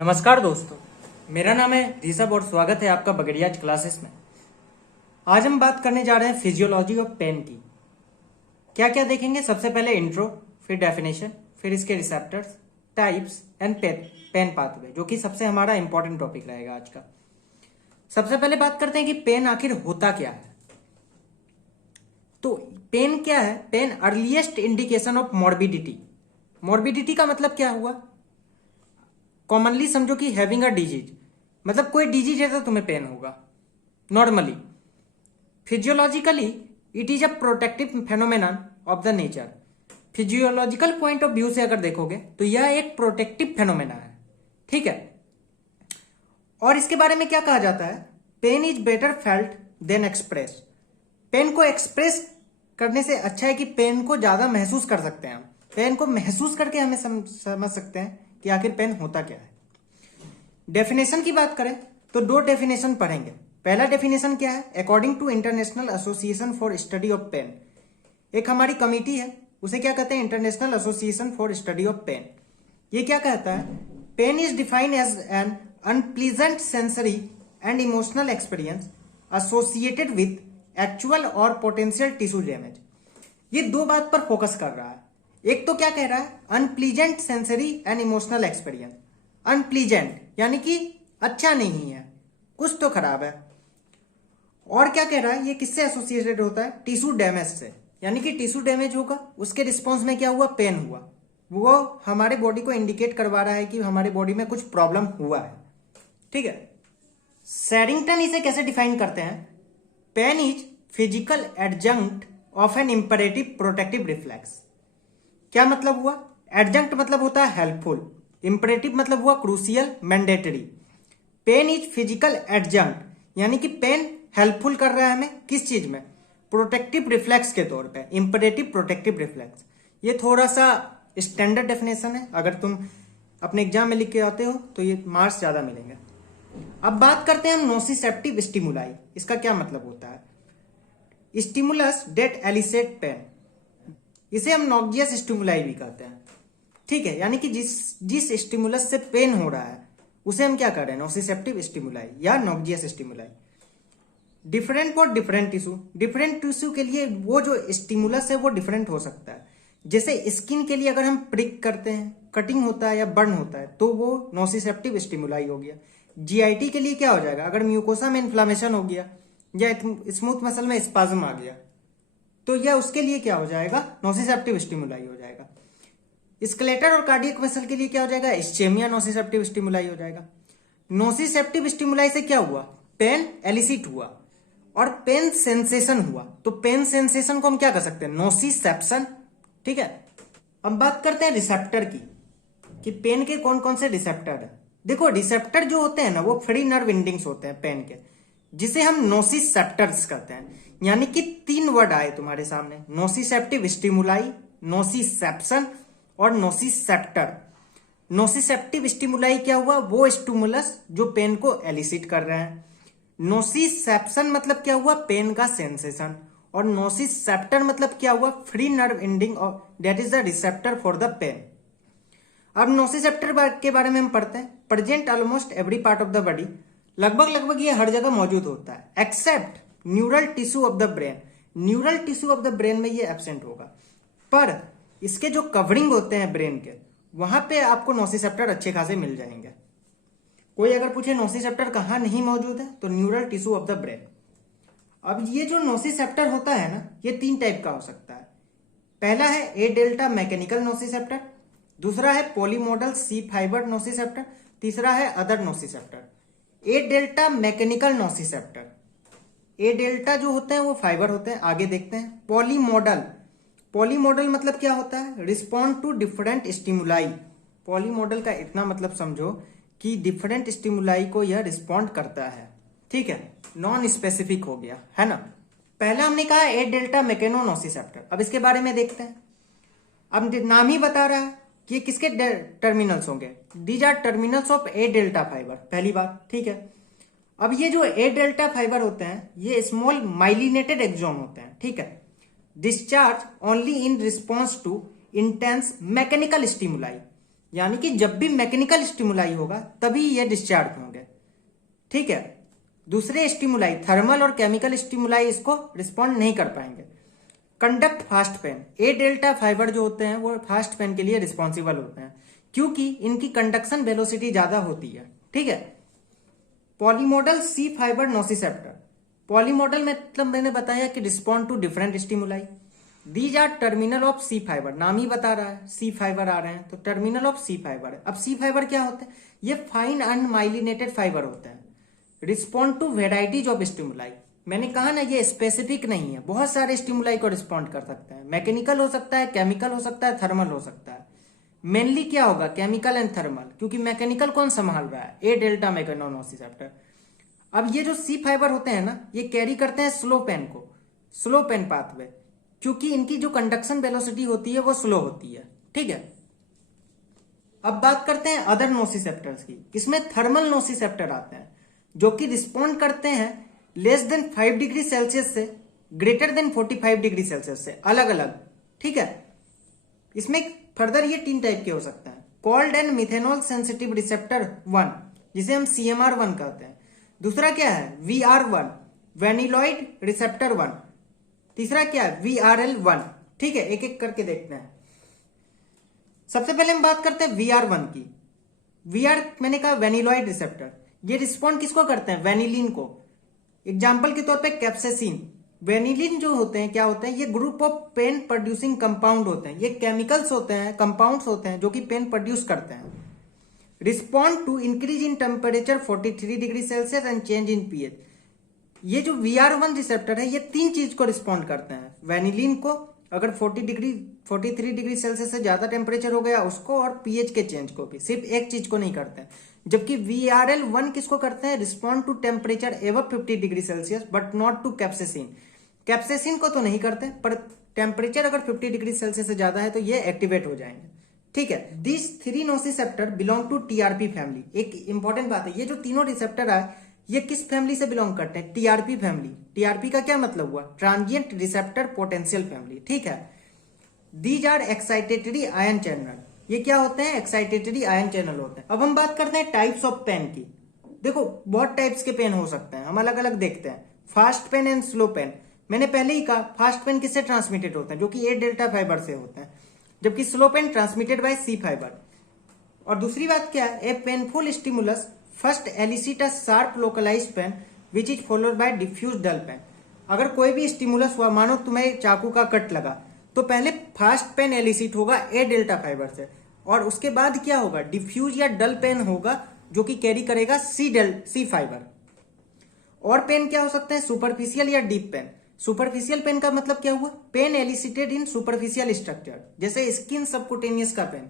नमस्कार दोस्तों, मेरा नाम है ऋषभ और स्वागत है आपका बगड़ियाज क्लासेस में। आज हम बात करने जा रहे हैं फिजियोलॉजी ऑफ पेन की। क्या क्या देखेंगे? सबसे पहले इंट्रो, फिर डेफिनेशन, फिर इसके receptors, types and pain pathway, जो कि सबसे हमारा इंपॉर्टेंट टॉपिक रहेगा आज का। सबसे पहले बात करते हैं कि पेन आखिर होता क्या है। तो पेन क्या है? Pain earliest indication of morbidity. Morbidity का मतलब क्या हुआ? कॉमनली समझो कि हैविंग अ डिजीज, मतलब कोई डिजीज है तो तुम्हें पेन होगा normally. Physiologically it is a protective phenomenon of the nature. Physiological point of view से अगर देखोगे तो यह एक प्रोटेक्टिव फेनोमेना है, ठीक है। और इसके बारे में क्या कहा जाता है? Pain is better felt than express. Pain को एक्सप्रेस करने से अच्छा है कि पेन को ज्यादा महसूस कर सकते हैं हम। पेन को महसूस करके हमें समझ सकते हैं कि आखिर पेन होता क्या है। डेफिनेशन की बात करें तो दो डेफिनेशन पढ़ेंगे। पहला डेफिनेशन क्या है? According to International Association for Study of Pain. एक हमारी कमिटी है, उसे क्या कहते हैं? International Association for Study of Pain. ये क्या कहता है? Pain is defined as an unpleasant sensory and emotional experience associated with actual और पोटेंशियल टिश्यू डैमेज। ये दो बात पर फोकस कर रहा है। एक तो क्या कह रहा है? Unpleasant sensory and emotional experience. Unpleasant यानी कि अच्छा नहीं है, कुछ तो खराब है। और क्या कह रहा है? ये किससे एसोसिएटेड होता है? टिश्यू डैमेज से। यानी कि टिश्यू डैमेज होगा, उसके रिस्पॉन्स में क्या हुआ? पेन हुआ। वो हमारे बॉडी को इंडिकेट करवा रहा है कि हमारे बॉडी में कुछ प्रॉब्लम हुआ है, ठीक है। सैरिंगटन इसे कैसे डिफाइन करते हैं? Pain is physical adjunct of an imperative protective reflex. क्या मतलब हुआ? एडजंक्ट मतलब होता है हेल्पफुल, इंपरेटिव मतलब हुआ crucial, mandatory. Pain is physical adjunct यानी कि पेन हेल्पफुल कर रहा है हमें किस चीज में? प्रोटेक्टिव रिफ्लेक्स के तौर पे, इंपरेटिव प्रोटेक्टिव रिफ्लेक्स। ये थोड़ा सा स्टैंडर्ड डेफिनेशन है, अगर तुम अपने एग्जाम में लिख के आते हो तो ये मार्क्स ज्यादा मिलेंगे। अब बात करते हैं हम नोसिसेप्टिव स्टिमुलाई। इसका क्या मतलब होता है? Stimulus that elicit pain. इसे हम नॉक्जियस स्टिमुलाई भी कहते हैं, ठीक है। यानी कि जिस स्टिमुलस से पेन हो रहा है उसे हम क्या कर रहे हैं? नोसिसेप्टिव स्टिमुलाई या noxious stimuli. Different for different tissue. Different tissue के लिए वो जो स्टिमुलस है वो डिफरेंट हो सकता है। जैसे स्किन के लिए अगर हम प्रिक करते हैं, कटिंग होता है या बर्न होता है, तो वो नोसिसेप्टिव स्टिमुलाई हो गया। जीआईटी के लिए क्या हो जाएगा? अगर म्यूकोसा में इन्फ्लामेशन हो गया या स्मूथ मसल में स्पाज्म आ गया तो यह उसके लिए क्या हो जाएगा? नोसिसेप्टिव स्टिमुलाई हो जाएगा। स्केलेटल और कार्डियक मसल के लिए क्या हो जाएगा? इस्चेमिया नोसिसेप्टिव स्टिमुलाई हो जाएगा। नोसिसेप्टिव स्टिमुलाई से क्या हुआ? पेन एलिसिट हुआ और पेन सेंसेशन हुआ। तो पेन सेंसेशन को हम क्या कर सकते हैं? नोसिसेप्शन, ठीक है। अब बात करते हैं रिसेप्टर की, कि पेन के कौन कौन से रिसेप्टर है। देखो, रिसेप्टर जो होते हैं ना, वो फ्री नर्व एंडिंग्स होते हैं पेन के, जिसे हम नोसिसेप्टर्स कहते हैं। यानी कि तीन वर्ड आए तुम्हारे सामने: नोसिसेप्टिव स्टिमुलाई, नोसिसेप्शन और नोसिसेप्टर। नोसिसेप्टिव स्टिमुलाई क्या हुआ? वो स्टिमुलस जो पेन को एलिसिट कर रहे हैं। नोसिसेप्शन मतलब क्या हुआ? पेन का सेंसेशन। और नोसिसेप्टर मतलब क्या हुआ? Free nerve ending that is the receptor for the pain. अब नोसिसेप्टर के बारे में हम पढ़ते हैं। Present almost every part of the body. लगभग ये हर जगह मौजूद होता है except neural tissue of the brain. Neural tissue of the brain में ये एब्सेंट होगा, पर इसके जो कवरिंग होते हैं ब्रेन के, वहां पे आपको नोसिसेप्टर अच्छे खासे मिल जाएंगे। कोई अगर पूछे नोसिसेप्टर कहाँ नहीं मौजूद है, तो neural tissue of the brain. अब ये जो नोसिसेप्टर होता है ना, ये तीन टाइप का हो सकता है। पहला है ए डेल्टा मैकेनिकल नोसिसेप्टर, दूसरा है पॉलीमोडल सी फाइबर नोसिसेप्टर, तीसरा है अदर नोसिसेप्टर। ए डेल्टा मैकेनिकल नोसिसेप्टर, ए डेल्टा जो होते हैं वो फाइबर होते हैं, आगे देखते हैं। पॉलीमोडल, पॉलीमोडल मतलब क्या होता है? Respond to different stimuli. Polymodal का इतना मतलब समझो कि डिफरेंट स्टिमुलाई को यह रिस्पॉन्ड करता है, ठीक है। नॉन स्पेसिफिक हो गया, है ना। पहला हमने कहा ए डेल्टा मैकेनो नोसिसेप्टर। अब इसके बारे में देखते हैं। अब नाम ही बता रहा है कि ये किसके टर्मिनल्स होंगे? These are terminals of A delta fibre, पहली बात, ठीक है। अब ये जो ए डेल्टा फाइबर होते हैं, ये स्मॉल माइलिनेटेड एक्सोन होते हैं, ठीक है। Discharge only in response to intense mechanical stimuli. यानी कि जब भी मैकेनिकल स्टिमुलाई होगा तभी ये डिस्चार्ज होंगे, ठीक है। दूसरे स्टिमुलाई थर्मल और केमिकल स्टिमुलाई इसको रिस्पॉन्ड नहीं कर पाएंगे। कंडक्ट फास्ट पेन, ए डेल्टा फाइबर जो होते हैं वो फास्ट पेन के लिए रिस्पॉन्सिबल होते हैं क्योंकि इनकी कंडक्शन वेलोसिटी ज्यादा होती है, ठीक है। पॉलीमोडल सी फाइबर नोसिसेप्टर, पॉलीमोडल मतलब मैंने बताया कि respond to different stimuli. These are terminal of C fibre, नाम ही बता रहा है सी फाइबर आ रहे हैं तो टर्मिनल ऑफ सी फाइबर है। अब सी फाइबर क्या होते हैं? ये फाइन अनमाइलिनेटेड फाइबर होते हैं, respond to varieties of stimuli. मैंने कहा ना ये स्पेसिफिक नहीं है, बहुत सारे स्टिमुलाई को रिस्पॉन्ड कर सकते हैं। मैकेनिकल हो सकता है, केमिकल हो सकता है, थर्मल हो सकता है। मेनली क्या होगा? केमिकल एंड थर्मल, क्योंकि मैकेनिकल कौन संभाल रहा है? ए डेल्टा मैकेनोनोसिसेप्टर। अब ये जो सी फाइबर होते हैं ना, ये कैरी करते हैं स्लो पेन को, स्लो पेन पाथवे, क्योंकि इनकी जो कंडक्शन वेलोसिटी होती है वो स्लो होती है, ठीक है। अब बात करते हैं अदर नोसिसेप्टर्स की। इसमें थर्मल नोसिसेप्टर आते हैं जो कि रिस्पॉन्ड करते हैं लेस देन 5 डिग्री सेल्सियस से ग्रेटर देन 45 डिग्री सेल्सियस से, अलग अलग, ठीक है। इसमें फर्दर ये 3 टाइप के हो सकते हैं। Called and methanol sensitive receptor 1, जिसे हम CMR1 कहते हैं। दूसरा क्या है? VR1, वेनिलॉइड receptor 1। तीसरा क्या है? VRL1, ठीक है। एक एक करके देखते हैं। सबसे पहले हम बात करते हैं VR1 की। VR मैंने कहा वेनिलॉइड रिसेप्टर, ये रिस्पॉन्ड किसको करते हैं? वेनिलिन को। एग्जाम्पल के तौर पे कैप्सेसिन। वेनिलिन जो होते हैं क्या होते हैं? ये group of pain producing compound होते हैं, ये केमिकल्स होते हैं, कंपाउंड्स होते हैं जो कि पेन प्रोड्यूस करते हैं। Respond to increase in temperature 43 degree Celsius and change in pH. ये जो VR1 रिसेप्टर है ये 3 चीज को रिस्पॉन्ड करते हैं। वेनिलिन को, अगर 43 डिग्री सेल्सियस से ज्यादा टेम्परेचर हो गया उसको, और पीएच के चेंज को भी। सिर्फ एक चीज को नहीं करते हैं। जबकि VRL1 किसको करते हैं? रिस्पॉन्ड टू टेम्परेचर एवं 50 degree Celsius but not to capsaicin. Capsaicin को तो नहीं करते, पर टेम्परेचर अगर 50 डिग्री सेल्सियस से ज्यादा है तो ये एक्टिवेट हो जाएंगे, ठीक है। This 3 nociceptor belong to TRP family. एक इंपॉर्टेंट बात है, ये जो तीनों रिसेप्टर है ये किस फैमिली से बिलोंग करते हैं? TRP family. TRP का क्या मतलब हुआ? ट्रांजिएंट रिसेप्टर पोटेंशियल फैमिली, ठीक है। These are excitatory ion channel, ये क्या होते हैं? एक्साइटेटरी आयन चैनल होते हैं। अब हम बात करते हैं टाइप्स ऑफ पेन की। देखो बहुत टाइप्स के पेन हो सकते हैं, हम अलग अलग देखते हैं। Fast pain and slow pain. मैंने पहले ही कहा फास्ट पेन किससे ट्रांसमिटेड होते हैं? जो कि ए डेल्टा फाइबर से होते हैं, जबकि slow pain transmitted by C fiber. और दूसरी बात क्या है? A painful stimulus first elicit a sharp localized pain which is followed by diffuse dull pain. अगर कोई भी स्टिमुलस हुआ, मानो तुम्हें चाकू का कट लगा, तो पहले फास्ट पेन एलिसिट होगा ए डेल्टा फाइबर से, और उसके बाद क्या होगा? डिफ्यूज या डल पेन होगा जो कि कैरी करेगा सी फाइबर। और पेन क्या हो सकते हैं? सुपरफिशियल या डीप पेन। सुपरफिशियल पेन का मतलब क्या हुआ? पेन एलिसिटेड इन सुपरफिशियल स्ट्रक्चर, जैसे स्किन सबकुटेनियस का पेन,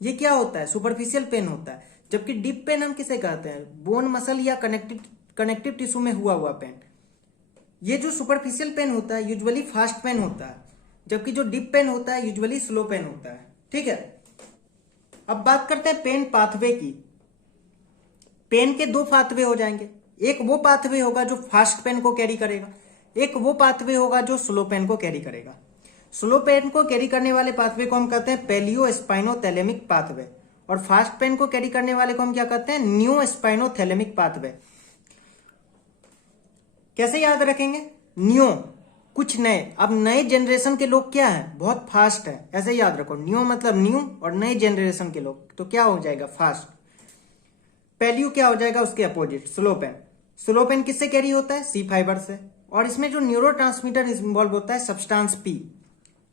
ये क्या होता है? सुपरफिशियल पेन होता है। जबकि डीप पेन हम किसे कहते हैं? बोन मसल या कनेक्टिव टिश्यू में हुआ पेन। ये जो सुपरफिशियल पेन होता है यूजुअली फास्ट पेन होता है, जबकि जो डीप पेन होता है यूजुअली स्लो पेन होता है, ठीक है। अब बात करते हैं पेन पाथवे की। पेन के 2 पाथवे हो जाएंगे। एक वो पाथवे होगा जो फास्ट पेन को कैरी करेगा, एक वो पाथवे होगा जो स्लो पेन को कैरी करेगा। स्लो पेन को कैरी करने वाले पाथवे को हम कहते हैं पेलियो स्पाइनोथैलेमिक पाथवे, और फास्ट पेन को कैरी करने वाले को हम क्या कहते हैं? New spinothalamic pathway. कैसे याद रखेंगे? न्यू कुछ नए। अब नए जनरेशन के लोग क्या है? बहुत फास्ट है, ऐसे याद रखो। न्यू मतलब न्यू, और नए जनरेशन के लोग तो क्या हो जाएगा? फास्ट। पेलियो क्या हो जाएगा? उसके opposite slow pain. Slow pain किससे कैरी होता है? सी फाइबर से। और इसमें जो न्यूरोट्रांसमीटर इन्वॉल्व होता है सब्सटेंस पी।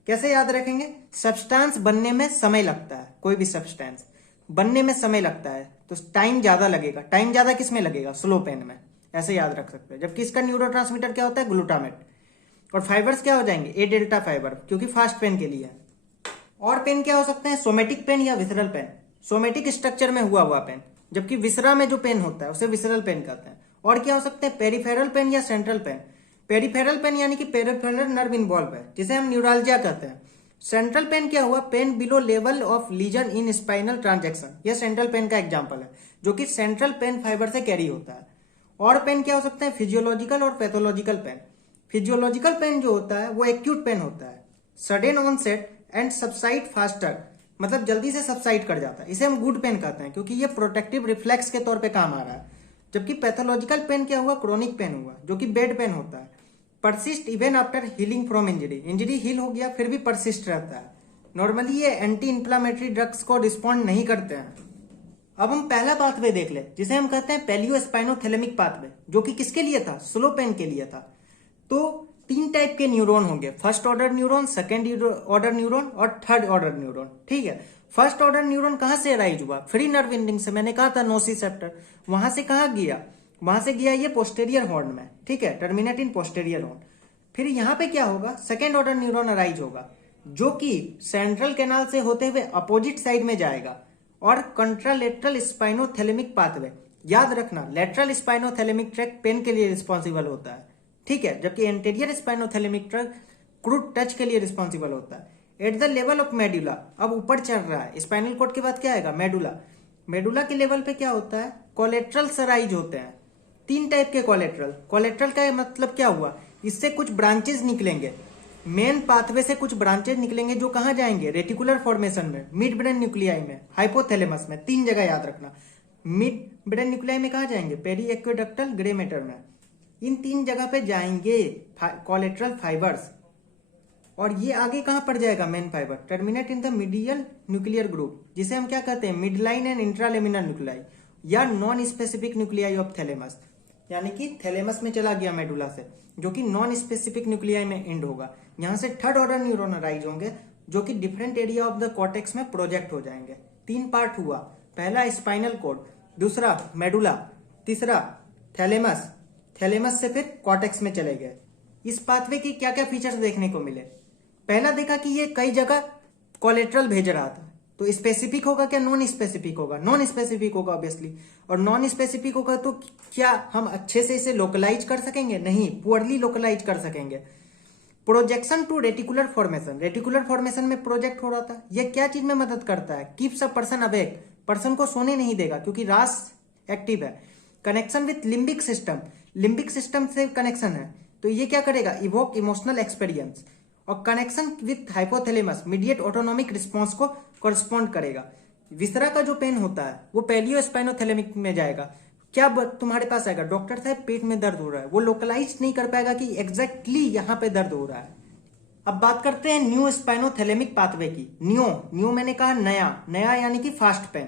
कैसे याद रखेंगे? सब्सटेंस बनने में समय लगता है, कोई भी सब्सटेंस बनने में समय लगता है तो टाइम ज्यादा लगेगा। टाइम ज्यादा किस में लगेगा? स्लो पेन में, ऐसे याद रख सकते हैं। जबकि इसका न्यूरोट्रांसमीटर क्या होता है? ग्लूटामेट। और फाइबर्स क्या हो जाएंगे? ए डेल्टा फाइबर, क्योंकि फास्ट पेन के लिए है। और पेन क्या हो सकते हैं? सोमेटिक पेन या विसरल पेन। सोमेटिक स्ट्रक्चर में हुआ पेन, जबकि विसरा में जो पेन होता है उसे विसरल पेन कहते हैं। और क्या हो सकते हैं? पेरिफेरल पेन या सेंट्रल पेन। पेरिफेरल पेन यानी कि पेरिफेरल नर्व इन्वॉल्व है, जिसे हम न्यूरालजिया कहते हैं। सेंट्रल पेन क्या हुआ? Pain below level of lesion in spinal transection, यह सेंट्रल पेन का एग्जांपल है, जो कि सेंट्रल पेन फाइबर से कैरी होता है। और पेन क्या हो सकते हैं? फिजियोलॉजिकल और पैथोलॉजिकल पेन। फिजियोलॉजिकल पेन जो होता है वो एक्यूट पेन होता है, sudden onset and subside faster, मतलब जल्दी से सबसाइड कर जाता है। इसे हम गुड पेन कहते हैं क्योंकि ये प्रोटेक्टिव रिफ्लेक्स के तौर पे काम आ रहा है। जबकि पैथोलॉजिकल पेन क्या हुआ, क्रोनिक पेन हुआ, जो कि बेड पेन होता है। Persist even after healing from injury, injury heal हो गया फिर भी परसिस्ट रहता है। नॉर्मली ये एंटी इंफ्लामेटरी ड्रग्स को रिस्पॉन्ड नहीं करते हैं। अब हम पहला पाथवे देख ले जिसे हम कहते हैं पेलियो स्पाइनोथैलेमिक पाथवे, जो कि किसके लिए था, स्लो पेन के लिए था। तो 3 टाइप के न्यूरॉन होंगे, first order neuron, second order neuron और थर्ड ऑर्डर न्यूरॉन। ठीक है, फर्स्ट ऑर्डर न्यूरॉन कहां से अराइज हुआ, फ्री नर्व एंडिंग से, मैंने कहा था नोसिसेप्टर। वहां से कहां गया, वहां से गया ये पोस्टेरियर हॉर्न में। ठीक है, टर्मिनेट इन पोस्टेरियर हॉर्न। फिर यहाँ पे क्या होगा, सेकेंड ऑर्डर न्यूरॉन अराइज होगा जो कि सेंट्रल कैनाल से होते हुए अपोजिट साइड में जाएगा और कंट्रालेटरल स्पाइनोथैलेमिक पाथवे, याद रखना लेटरल स्पाइनोथैलेमिक ट्रैक्ट पेन के लिए रिस्पॉन्सिबल होता है। ठीक है, जबकि anterior spinothalamic tract crude touch के लिए रिस्पॉन्सिबल होता है। At the level of medulla, अब ऊपर चढ़ रहा है, स्पाइनल कॉर्ड के बाद क्या आएगा, मेडुला। मेडुला के लेवल पे क्या होता है, कोलेट्रल्स अराइज होते हैं। 3 टाइप के कोलेट्रल। कोलेट्रल का मतलब क्या हुआ, इससे कुछ ब्रांचेस निकलेंगे, मेन पाथवे से कुछ ब्रांचेस निकलेंगे जो कहां जाएंगे, रेटिकुलर फॉर्मेशन में, मिड ब्रेन न्यूक्लियाई में, हाइपोथैलेमस में। 3 जगह याद रखना, मिड ब्रेन न्यूक्लियाई में कहां जाएंगे, पेरी एक्वेडक्टल, ग्रे मैटर में। इन 3 जगह पे जाएंगे कोलेट्रल फाइबर्स। और ये आगे कहां पड़ जाएगा, main fibre, terminate in the medial nuclear group, जिसे हम क्या कहते हैं, मिड लाइन एंड इंट्रालेमिनर न्यूक्लियाई या non specific nuclei of thalamus, यानी कि थैलेमस में चला गया मेडुला से, जो कि नॉन स्पेसिफिक न्यूक्लियाई में एंड होगा। यहां से थर्ड ऑर्डर न्यूरॉन अराइज होंगे जो कि different area of the cortex में प्रोजेक्ट हो जाएंगे। 3 पार्ट हुआ, पहला स्पाइनल कॉर्ड, दूसरा मेडुला, तीसरा थैलेमस, थैलेमस से फिर कॉर्टेक्स में चले गए। इस पाथवे की क्या क्या फीचर्स देखने को मिले, पहला देखा कि ये कई जगह कोलेट्रल भेज रहा था, तो स्पेसिफिक होगा क्या, नॉन स्पेसिफिक होगा, नॉन स्पेसिफिक होगा ऑब्वियसली। और नॉन स्पेसिफिक होगा तो क्या हम अच्छे से इसे लोकलाइज कर सकेंगे, नहीं, पुअरली लोकलाइज कर सकेंगे। Projection to reticular formation, reticular formation में प्रोजेक्ट हो रहा था। यह क्या चीज में मदद करता है, keeps a person awake, person को सोने नहीं देगा क्योंकि रास एक्टिव है। Connection with limbic system, limbic system से कनेक्शन है, तो ये क्या करेगा, इवोक इमोशनल एक्सपीरियंस। और connection with hypothalamus, mediate autonomic response को कॉरस्पॉन्ड करेगा। विसरा का जो पेन होता है वो पेलियो स्पाइनोथैलेमिक में जाएगा। क्या तुम्हारे पास आएगा, डॉक्टर साहब पेट में दर्द हो रहा है, वो लोकलाइज नहीं कर पाएगा कि एग्जैक्टली यहाँ पे दर्द हो रहा है। अब बात करते हैं न्यू स्पाइनोथैलेमिक पाथवे की। न्यू, न्यू मैंने कहा नया, नया यानी कि फास्ट पेन,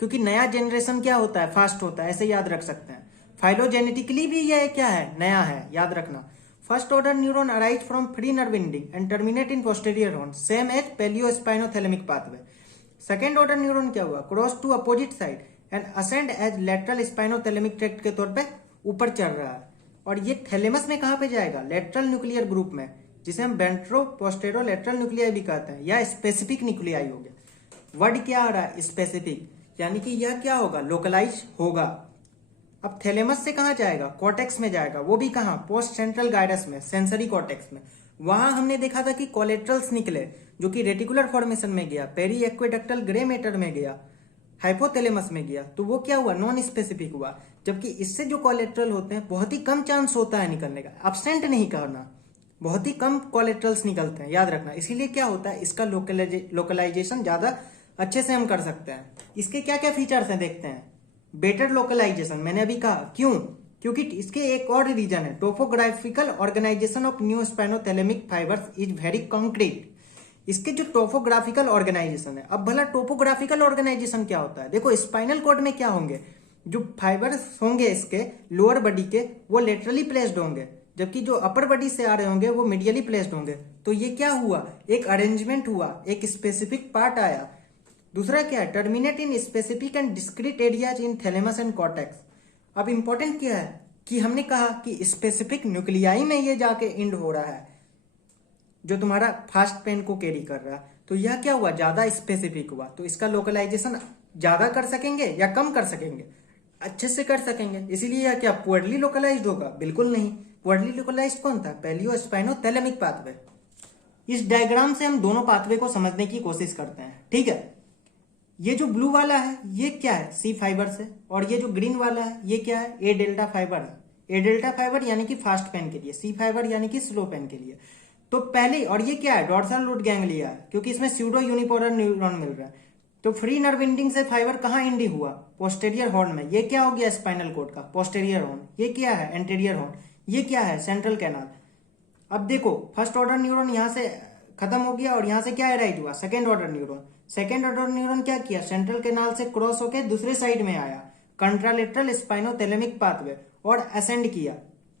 क्योंकि नया जनरेशन क्या होता है, फास्ट होता है, ऐसे याद रख सकते हैं। फाइलोजेनेटिकली भी यह क्या है, नया है, याद रखना। First order neuron arise from free nerve ending and terminate in posterior horn, same as paleo spinothalamic pathway. Second order neuron क्या हुआ, cross to opposite side and ascend as lateral spinothalamic tract के तौर पे ऊपर चढ़ रहा है। और ये थैलेमस में कहां पे जाएगा, लेटरल न्यूक्लियर ग्रुप में, जिसे हम वेंट्रो पोस्टेरो लेटरल न्यूक्लियाई भी कहते हैं, या स्पेसिफिक न्यूक्लियाई हो गया। वर्ड क्या आ रहा है, स्पेसिफिक, यानी कि यह क्या होगा, लोकलाइज होगा। अब थैलेमस से कहां जाएगा, कॉर्टेक्स में जाएगा, वो भी कहां, पोस्ट सेंट्रल गाइडस में, सेंसरी कॉर्टेक्स में। वहां हमने देखा था कि कोलेट्रल्स निकले जो कि रेटिकुलर फॉर्मेशन में गया, पेरी एक्वेडक्टल ग्रे मैटर में गया, हाइपोथैलेमस में गया, तो वो क्या हुआ, नॉन स्पेसिफिक हुआ। जबकि इससे जो कोलेट्रल होते हैं बहुत ही कम चांस होता है निकलने का, एब्सेंट नहीं करना, बहुत ही कम कोलेट्रल्स निकलते हैं, याद रखना। इसीलिए क्या होता है, इसका लोकलाइजेशन ज्यादा अच्छे से हम कर सकते हैं। इसके क्या क्या फीचर्स हैं देखते हैं। बेटर लोकलाइजेशन, मैंने अभी कहा, क्यों, क्योंकि इसके एक और रीजन है, topographical organisation of neo spinothalamic fibres is very concrete. इसके जो टोपोग्राफिकल ऑर्गेनाइजेशन है, अब भला टोपोग्राफिकल ऑर्गेनाइजेशन क्या होता है, देखो स्पाइनल कॉर्ड में क्या होंगे, जो फाइबर्स होंगे इसके लोअर बॉडी के वो लेटरली प्लेस्ड होंगे, जबकि जो अपर बॉडी से आ रहे होंगे वो मीडियली प्लेस्ड होंगे। तो ये क्या हुआ, एक अरेंजमेंट हुआ, एक स्पेसिफिक पार्ट आया। दूसरा क्या है, terminate in specific and discrete areas in thalamus and cortex. अब इंपॉर्टेंट क्या है कि हमने कहा कि स्पेसिफिक न्यूक्लियाई में ये जाके एंड हो रहा है, जो तुम्हारा फास्ट पेन को कैरी कर रहा है। तो यह क्या हुआ, ज्यादा स्पेसिफिक हुआ, तो इसका लोकलाइजेशन ज्यादा कर सकेंगे या कम कर सकेंगे, अच्छे से कर सकेंगे। इसीलिए यह क्या पुअरली लोकलाइज्ड होगा, बिल्कुल नहीं। पुअरली लोकलाइज्ड कौन था, पेलियो स्पाइनोथैलेमिक पाथवे। इस डायग्राम से हम दोनों पाथवे को समझने की कोशिश करते हैं, ठीक है। ये जो ब्लू वाला है ये क्या है, सी फाइबर से, और ये जो ग्रीन वाला है ये क्या है, ए डेल्टा फाइबर है। ए डेल्टा फाइबर यानी कि फास्ट पेन के लिए, सी फाइबर यानी कि स्लो पेन के लिए। तो पहले, और ये क्या है, डॉर्सल रूट गैंग्लिया है, क्योंकि इसमें स्यूडो यूनिपोलर न्यूरॉन मिल रहा है। तो फ्री नर्व एंडिंग से फाइबर कहाँ एंड हुआ, पोस्टेरियर हॉर्न में। ये क्या हो गया, स्पाइनल कोड का पोस्टेरियर हॉर्न। ये क्या है, एंटीरियर हॉर्न। ये क्या है, सेंट्रल कैनाल। अब देखो, फर्स्ट ऑर्डर न्यूरॉन यहाँ से खत्म हो गया और यहाँ से क्या एराइज हुआ, second order neuron. Second order neuron क्या किया, सेंट्रल कैनाल से क्रॉस होके दूसरे साइड में आया, कंट्रालेटरल स्पाइनोथैलेमिक पाथवे, और असेंड किया।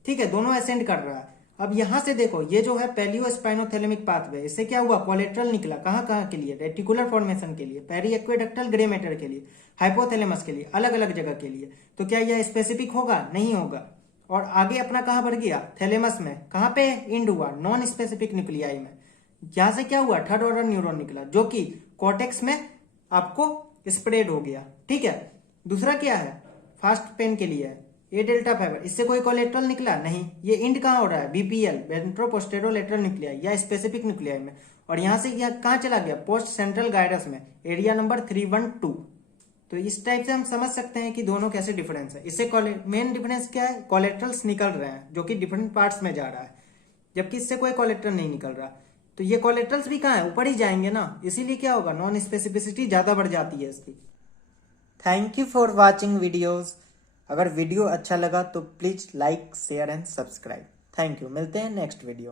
ठीक है, दोनों असेंड कर रहा है। अब यहां से देखो, ये जो है पेलियो स्पाइनोथैलेमिक पाथवे, इससे क्या हुआ, कोलेट्रल निकला। कहाँ कहाँ के लिए, रेटिकुलर फॉर्मेशन के लिए, पेरी एक्वेडक्टल ग्रे मैटर के लिए, हाइपोथैलेमस के लिए, अलग अलग जगह के लिए। तो क्या यह स्पेसिफिक होगा, नहीं होगा। और आगे अपना कहां बढ़ गया, थैलेमस में। कहां पे इंड हुआ, नॉन स्पेसिफिक न्यूक्लियाई में। यहां से क्या हुआ, थर्ड ऑर्डर न्यूरॉन निकला, जो कि कॉर्टेक्स में आपको स्प्रेड हो गया। ठीक है, दूसरा क्या है, फास्ट पेन के लिए है, ए डेल्टा फाइबर। इससे कोई कोलेट्रल निकला, नहीं। ये इंड कहां हो रहा है, बीपीएल, वेंट्रोपोस्टेरोलेटरल न्यूक्लियाई, या स्पेसिफिक न्यूक्लियाई में। और यहां से यह कहां चला गया, पोस्ट सेंट्रल गायरस में, एरिया नंबर 312। तो इस टाइप से हम समझ सकते हैं कि दोनों कैसे डिफरेंस है। इससे मेन डिफरेंस क्या है, कोलेट्रल्स निकल रहे हैं जो कि डिफरेंट पार्ट्स में जा रहा है, जबकि इससे कोई कोलेट्रल नहीं निकल रहा। तो ये कोलेट्रल्स भी कहाँ है, ऊपर ही जाएंगे ना, इसीलिए क्या होगा, नॉन स्पेसिफिसिटी ज्यादा बढ़ जाती है इसकी। Thank you for watching videos. अगर वीडियो अच्छा लगा तो please like, share and subscribe. Thank you, मिलते हैं नेक्स्ट वीडियो।